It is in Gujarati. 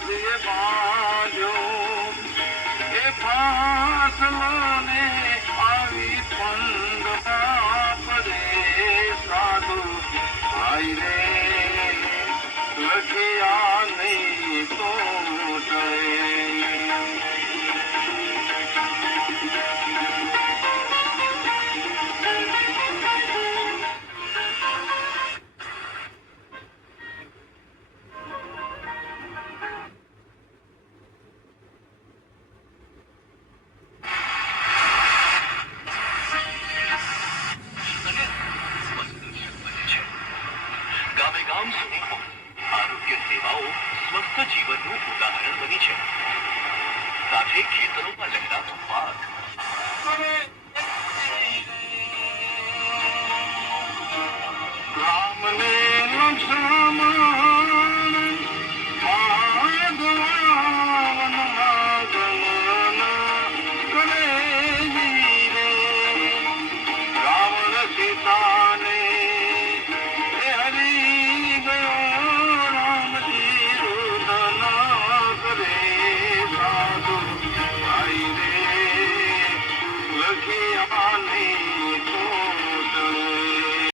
ગાદીએ બાંધ્યો એ ફાસલોને આવી પંગ બાપ રે સાધુ ભાઈ રે લખ્યા નહીં તો ગામ સુધી આરોગ્ય સેવાઓ સ્વસ્થ જીવનનું ઉદાહરણ બની છે સાથે ખેતરોમાં લહેરાતો પાક ગામને લક્ષ્મણ